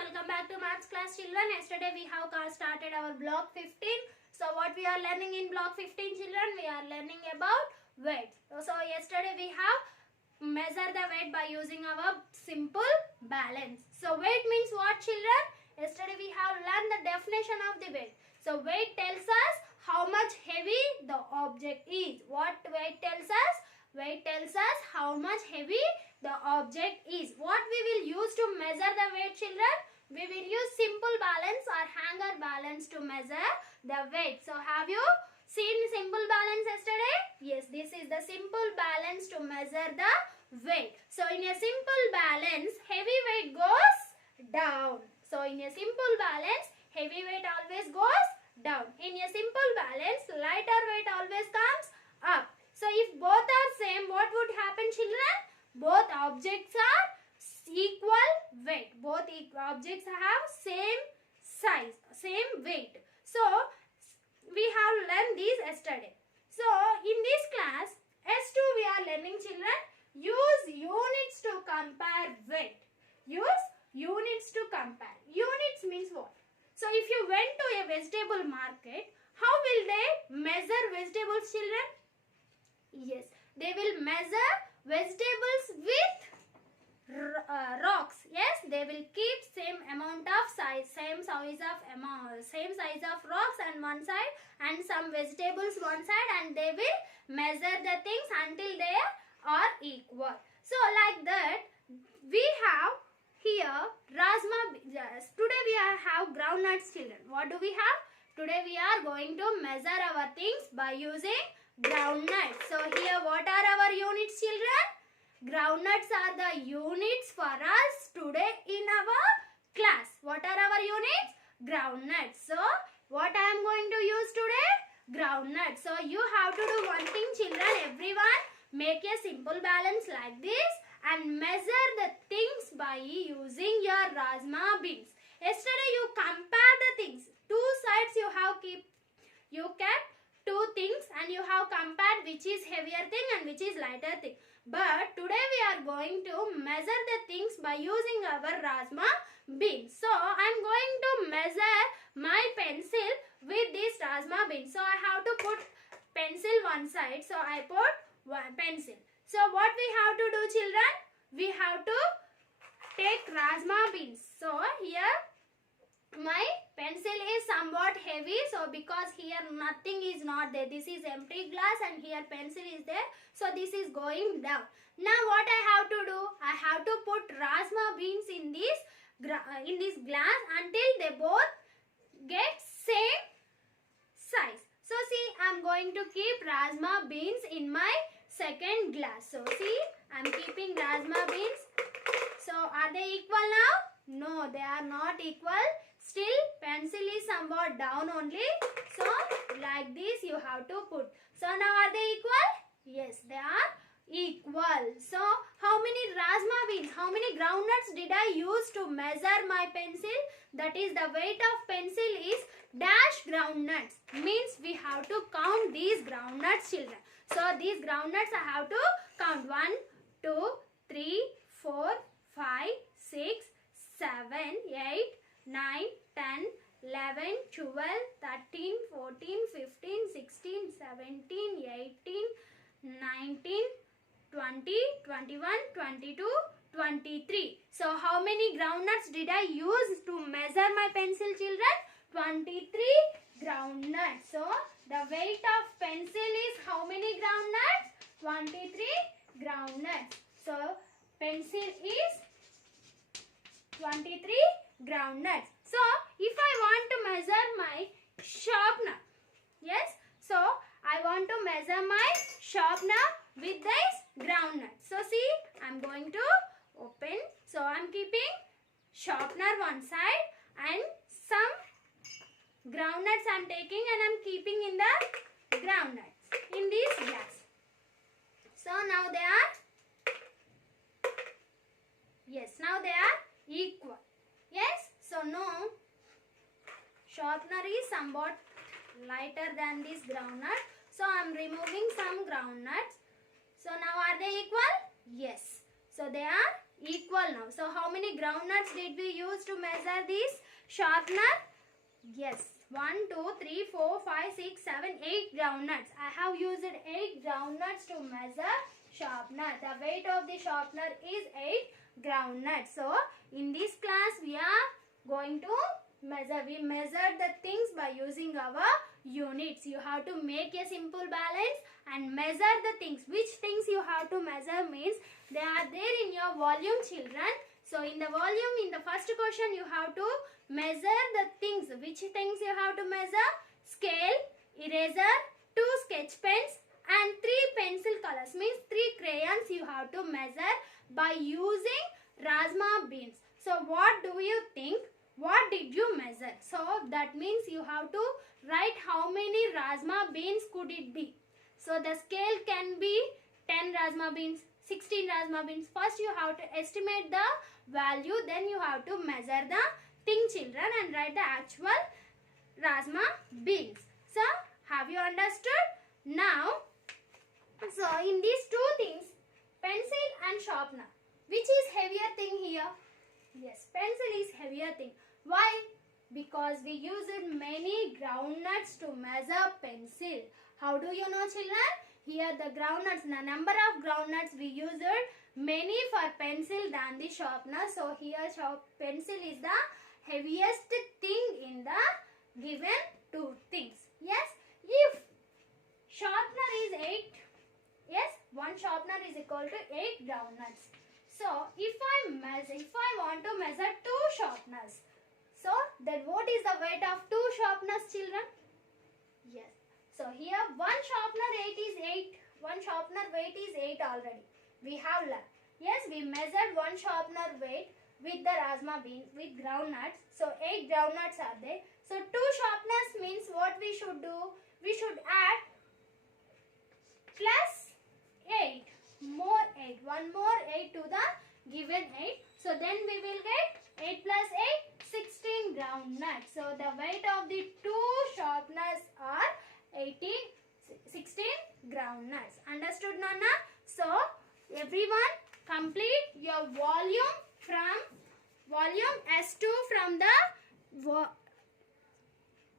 welcome back to maths class children. Yesterday we have started our block 15. So what we are learning in block 15 children? We are learning about weight. So yesterday we have measure the weight by using our simple balance. So weight means what children? Yesterday we have learned the definition of the weight. So weight tells us how much heavy the object is. What weight tells us? Weight tells us how much heavy the object is. What we will use to measure the weight children? We will use simple balance or hanger balance to measure the weight. So have you seen simple balance yesterday? Yes, this is the simple balance to measure the weight. So in a simple balance, heavy weight goes down. So in a simple balance, heavy weight always goes down. In a simple balance, lighter weight always comes up. So if both are same, what would happen children? Both objects are equal weight. Both objects have same size, same weight. So we have learned this yesterday. So in this class, S2 we are learning children, use units to compare weight. Use units to compare. Units means what? So if you went to a vegetable market, how will they measure vegetables children? Yes, they will measure vegetables with rocks. Yes, they will keep same amount of size, same size of rocks on one side and some vegetables one side, and they will measure the things until they are equal. So like that, we have here Rajma. Today we have groundnuts children. What do we have? Today we are going to measure our things by using groundnuts. So here what are our units children? Groundnuts are the units for us today in our class. What are our units? Groundnuts. So what I am going to use today? Groundnuts. So you have to do one thing children, everyone, make a simple balance like this and measure the things by using your Rajma beans. Yesterday you compare the things. Two sides you kept two things and you have compared which is heavier thing and which is lighter thing. But today we are going to measure the things by using our Rajma beans. So I am going to measure my pencil with this Rajma bean. So I have to put pencil one side. So I put one pencil. So what we have to do children? We have to take Rajma beans. So here my pencil is somewhat heavy, so because here nothing is not there, this is empty glass and here pencil is there, so this is going down. Now what I have to do? I have to put Rajma beans in this glass until they both get same size. So see, I am going to keep Rajma beans in my second glass. So see, I am keeping Rajma beans. So are they equal now? No, they are not equal. Still pencil is somewhat down only. So like this you have to put. So now are they equal? Yes, they are equal. So how many Rajma beans, how many groundnuts did I use to measure my pencil? That is, the weight of pencil is dash groundnuts. Means we have to count these groundnuts children. So these groundnuts I have to count. 1, 2, 3, 4, 5, 6, 7, 8, 9, 10, 11, 12, 13, 14, 15, 16, 17, 18, 19, 20, 21, 22, 23. So how many groundnuts did I use to measure my pencil children? 23 groundnuts. So the weight of pencil is how many groundnuts? 23 groundnuts. So pencil is 23 groundnuts. So if I want to measure my sharpener, yes, so I want to measure my sharpener with this groundnut. So see, I am going to open. So I am keeping sharpener one side and some groundnuts I am taking and I am keeping in the groundnuts in this glass. So now they are, yes, now they are equal. Yes, so no, sharpener is somewhat lighter than this groundnut. So I am removing some groundnuts. So now are they equal? Yes. So So they are equal now. So how many groundnuts did we use to measure this sharpener? Yes, 1, 2, 3, 4, 5, 6, 7, 8 groundnuts. I have used 8 groundnuts to measure sharpener. The weight of the sharpener is 8 groundnuts. So in this class we are going to measure. We measured the things by using our units. You have to make a simple balance and measure the things. Which things you have to measure means they are there in your volume, children. So in the volume, in the first question, you have to measure the things. Which things you have to measure? Scale, eraser, 2 sketch pens and 3 pencil colors. Means 3 crayons you have to measure by using Rajma beans. So what do you think? What did you measure? So that means you have to write how many Rajma beans could it be. So the scale can be 10 Rajma beans, 16 Rajma beans. First you have to estimate the value, then you have to measure the thing, children, and write the actual Rajma beans. So have you understood? Now, so in these two things, pencil and sharpener, which is heavier thing here? Yes, pencil is heavier thing. Why? Because we used many groundnuts to measure pencil. How do you know, children? Here the groundnuts, the number of groundnuts we used many for pencil than the sharpener. So here pencil is the heaviest thing in the given two things. Yes, if sharpener is 8, yes, one sharpener is equal to 8 groundnuts. So if I want to measure 2 sharpeners, so then what is the weight of 2 sharpeners, children? Yes. So here one sharpener 8 is 8. One sharpener weight is 8 already. We have learned. Yes, we measured one sharpener weight with the Rajma bean with groundnuts. So 8 groundnuts are there. So 2 sharpeners means what we should do? We should add plus 8 more 8. One more 8 to the given 8. So then we will get 8 plus 8, 16 groundnuts. So the weight of the 2 sharpeners are 16 groundnuts. Understood, Nana? So everyone complete your volume from volume S2 from the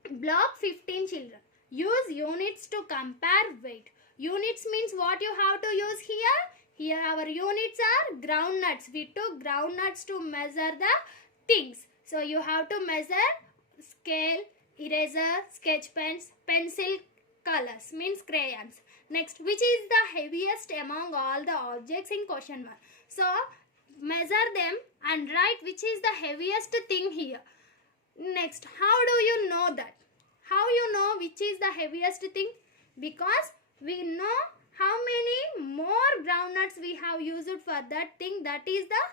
block 15, children. Use units to compare weight. Units means what you have to use here? Here our units are groundnuts. We took groundnuts to measure the things. So you have to measure scale, eraser, sketch pens, pencil, colors means crayons. Next, which is the heaviest among all the objects in question 1? So measure them and write which is the heaviest thing here. Next, how do you know that? How you know which is the heaviest thing? Because we know how many more groundnuts we have used for that thing. That is the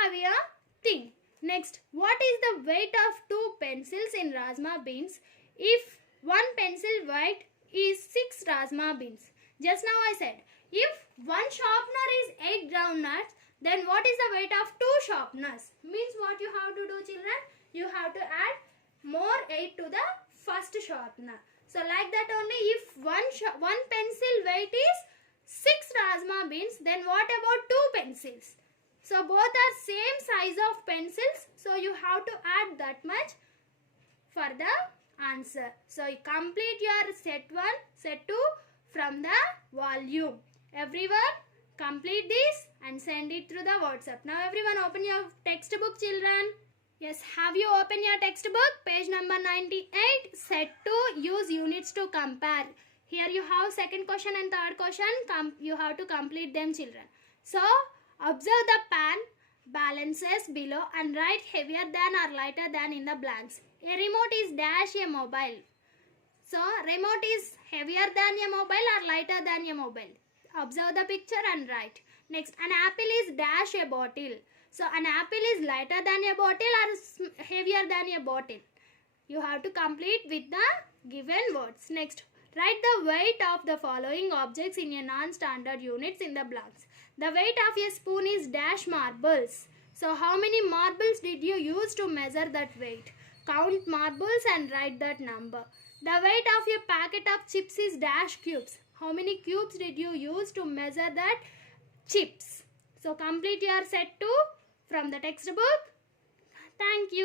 heavier thing. Next, what is the weight of 2 pencils in Rajma beans? If one pencil weight is 6 Rajma beans. Just now I said, if one sharpener is 8 groundnuts, then what is the weight of 2 sharpeners? Means what you have to do, children? You have to add more 8 to the first sharpener. So like that only, if one pencil weight is 6 Rajma beans, then what about 2 pencils? So both are same size of pencils. So you have to add that much for the answer. So you complete your set 1, set 2 from the volume. Everyone complete this and send it through the WhatsApp. Now everyone open your textbook, children. Yes, have you opened your textbook? Page number 98, set 2, use units to compare. Here you have second question and third question. You have to complete them, children. So, observe the pan balances below and write heavier than or lighter than in the blanks. A remote is dash a mobile. So, remote is heavier than a mobile or lighter than a mobile. Observe the picture and write. Next, an apple is dash a bottle. So, an apple is lighter than a bottle or heavier than a bottle. You have to complete with the given words. Next, write the weight of the following objects in a non-standard units in the blanks. The weight of a spoon is dash marbles. So, how many marbles did you use to measure that weight? Count marbles and write that number. The weight of a packet of chips is dash cubes. How many cubes did you use to measure that chips? So complete your set 2 from the textbook. Thank you.